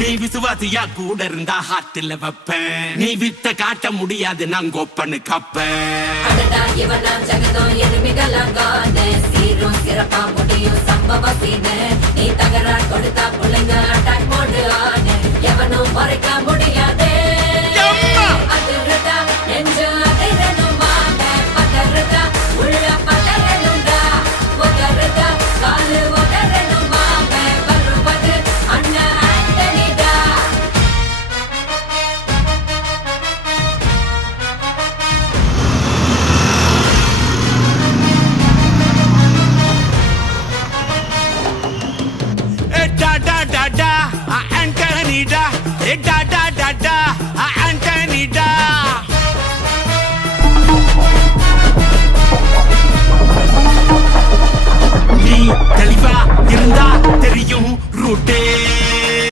நீ விசுவாசியா கூட இருந்தா ஹார்ட்ல வைப்பேன். நீ வித்த காட்ட முடியாது நான் கொப்பனு கப்பேன். சிறப்பா முடியும் சம்பவ சீனு. நீ தகராறு கொடுத்தா பிள்ளைங்க அட்டாக் மோடு ஆனு. எவனும் மறைக்க முடியாதே. அதிர்றதா நெஞ்சு அதிரணும் வாங்க. பதறதா உள்ள பதறணும்டா. உதறதா காலு உதறணும் வாங்க. வருவது அண்ணன் ஆண்டனிடா. Da da da da, Anthony da. Da da da da, Anthony da. நீ தெளிவா இருந்தா தெரியும் ரூட்டே.